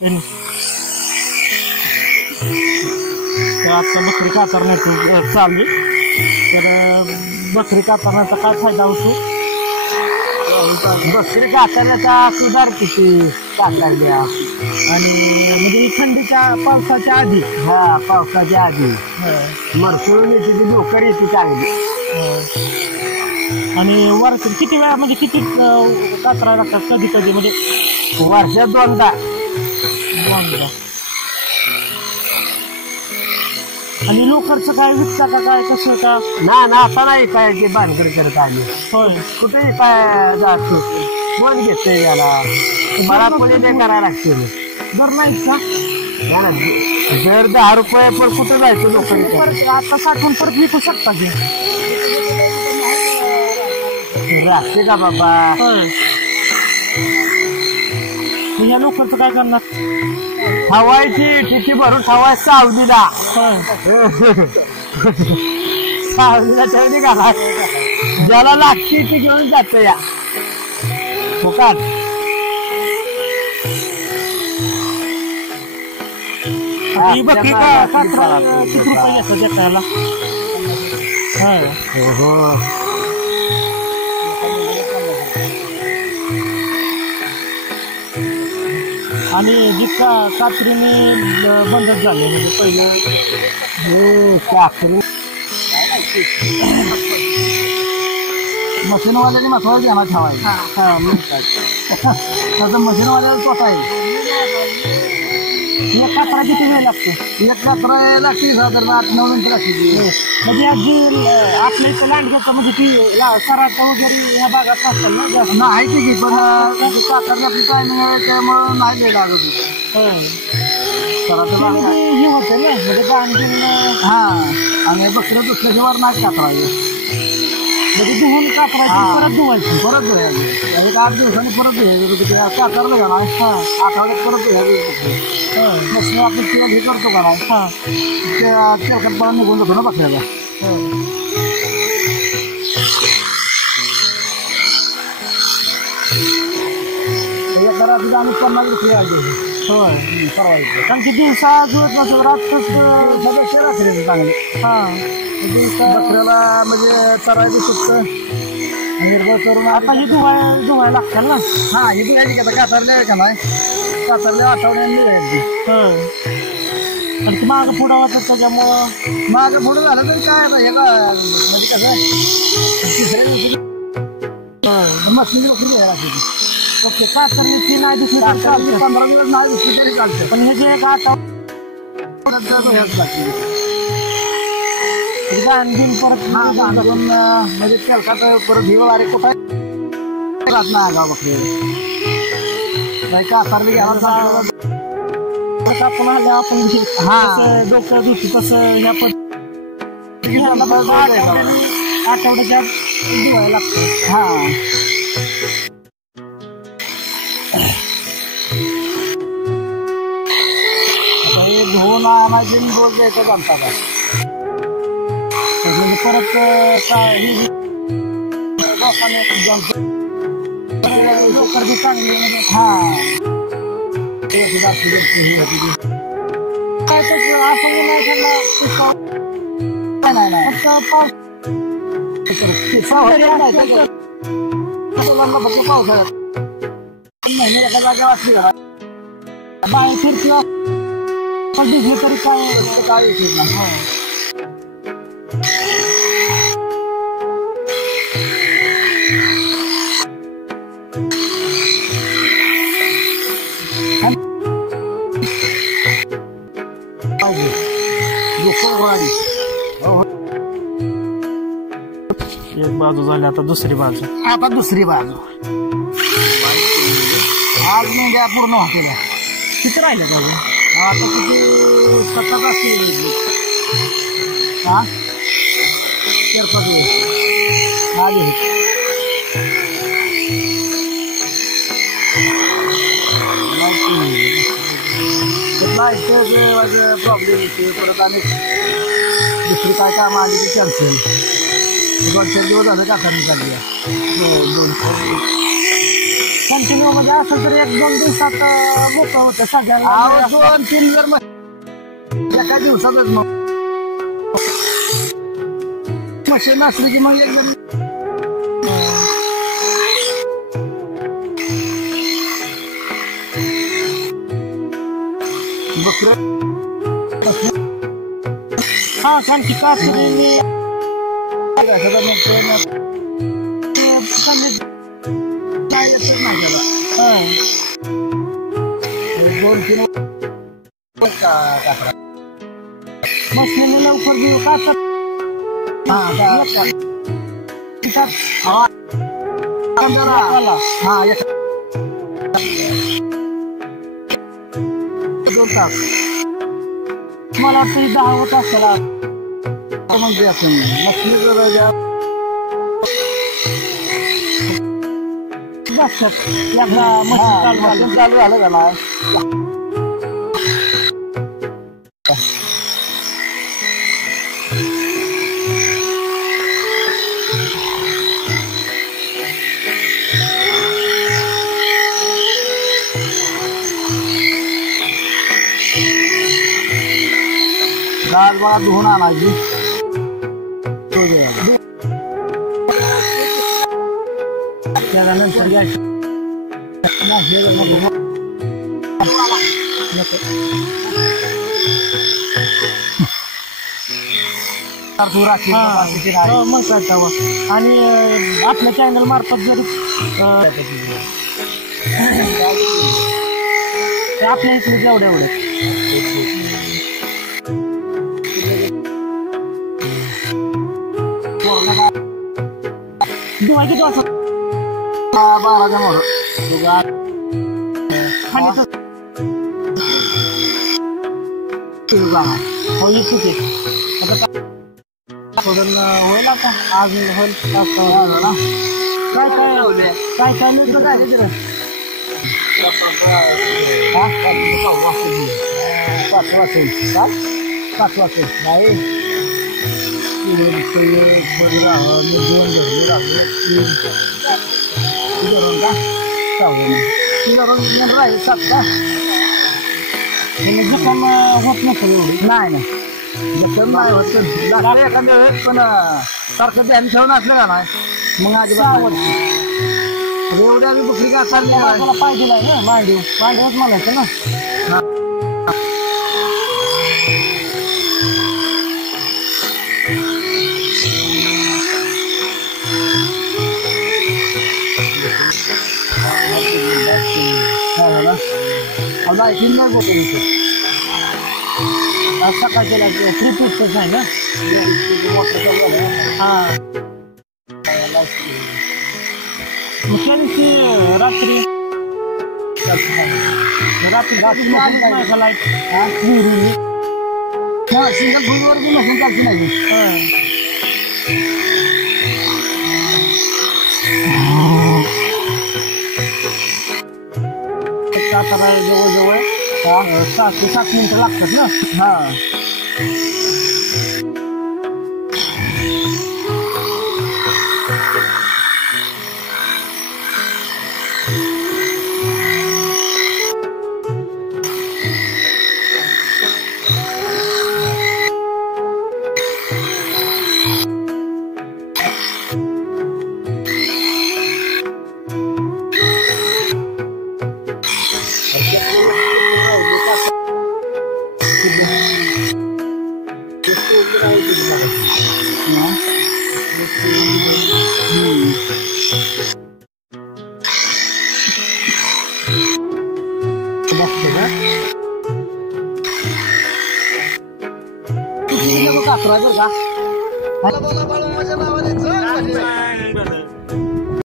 आता बकरी कातरण्याचं चालली तर बकरी कातरण्याचा काय फायदा होतो? बकरी कातरण्याचा सुधार किती कातरल्या आणि म्हणजे थंडीच्या पावसाच्या आधी पावसाच्या आधी मरसळून येते ती डोकर येते चांगली. आणि वर्षात किती वेळा म्हणजे किती कातरा लागतात? कधी कधी म्हणजे वर्षात दोनदा. आणि लोकरचं काय विकता का काय कसं का? ना आता नाही काय ते बांधकर करत आली. होय कुठेही काय जातो कोण घेतोय याला मला पुढे ते करायला लागते. दर नाहीत का? याला दर 10 रुपये पण कुठे जायचं लोकांनी? आता साठवून परत विकू शकता की राहते का बाबा? या लोकांचं काय करणार? ठेवायची ठिकी भरून ठेवायचं सावलीला. सावलीला ठेवली का ज्याला लागते ते घेऊन जात या फुकाट. बकरी किती रुपये घेतात एकाला? हो आणि जितका कात्रीने बंदच झाले म्हणजे पहिले कात्री मशीनवाल्याने महत्वाचं ध्यानात ठेवायचं. त्याचं मशीनवाल्याला स्वतः आहे. एक कात्रा किती वेळ लागतो? एक कात्रा लागते साधारण 8-9 मिनिटं लागते. म्हणजे अगदी आपल्या इथं लांडग्याचं म्हणजे ती कराट वगैरे ह्या भागात नसतात ना जास्त? नाही की पण कातरली आपली टायमिंग आहे त्यामुळं नाही वेळ लागत. हे होतं ना म्हणजे गांडून आणि बकरं दुसऱ्याच्यावर नाही कातरायचं. म्हणजे धुवून कातरायची परत धुवायची. एक 8 दिवसांनी परत धुवायचं. कातरलं का नाही आठवड्यात परत धुवायचं. मशीन आपण तेल हे करतो का नाही तेलकटपणा निघून जातो ना बकऱ्याला. एका रात्री आम्ही 50 रुपये आले. होय परवायचं कारण की दिवसा जुळत नसतं रात्रच सदस्य रात्री चांगले. दिवसा बकऱ्याला म्हणजे तरायचं सुटतं निर्भर करून. आता हे धुवायला लागतं ना? हे धुवायची का? कातरल्या का नाही कातरल्या आठवड्याने निघायची. आणि ती मागं पुढं वाटत त्याच्यामुळं मागं पुढं झालं तर काय हे का म्हणजे कसं तिसऱ्या दिवशी मशीन वगैरे घ्यायला लागते. ओके कातरची नाही दिसली 15 दिवस नाही दिसली तरी चालतं. पण हे जे एक घ्यायच लागते. गांडून परत घालून म्हणजे तेलकात परत हिवाळी कुठं राहत नाही गाव बकरी नाही कातरली घ्यायला आपण आलं आपण डोकं दुखी तसं ह्या पद्धतीने आठवड्याच्या धुवायला लागतं. हे धुवून आणायचे रोज यायचं आणतात. परत काय लोकर बी चांगली काय तसं असं नाही फक्त पावसाळ्यात महिने एका जागा वाचली का बाय फिरती भिजली तरी काय येतील ना. एक बाजू झाली आता दुसरी बाजू. आज मेंढ्या पूर्ण होते. किती राहिले बाजू? आता किती 7 असतील. 4-5 आली. प्रॉब्लेम येते परत आणि दुसरी काय काम आली की कॅन्सल. 2-4 दिवस झाले का खाली चालली 2-4 कंटिन्यू म्हणजे असं तर 1-2 दिवसात मोकळं होतं सगळ्याला. 2-3 जर एका दिवसातच मग मशीन असली की मग एकदम बकरं हा खालची कासरी मशीन लवकर देऊ का तर दोन तास मला वाटतं 10 होत असला म्हणजे असं मशीन जर एकदा मशीन चालू झालं का ना डाळ बघा धुवून आणायची त्यानंतर घ्यायचं मग करता आणि आपल्या चॅनल मार्फत जरी आपल्या इथले जेवढे दिवाळी किती वाजता 12च्या मोर हो इच्छुक आहे आता होईल आता आज होईल काय काय मिळतं काय तिकडे 5 वाजता नाही राहील 7 का जखम होत नसेल एवढी नाही जखम नाही होत लागले एखाद्या वेळेस पण सारखं ध्यान ठेवून असलं का नाही मग अजिबात एवढ्या दुसरी का चालली मला पाहिजे ना मांडीवच म्हणायचं ना लाईटिंग नाही बोलतो सकाळच्या 3 फूटच आहे ना हा मग त्या दिवशी रात्री लाईट सिंगल फुलवर बी मशीन चालती नाही आता जवळजवळ 6 ते 7 मिनिटं लागतात ना हा काकरा का बोला माझ्या नावाने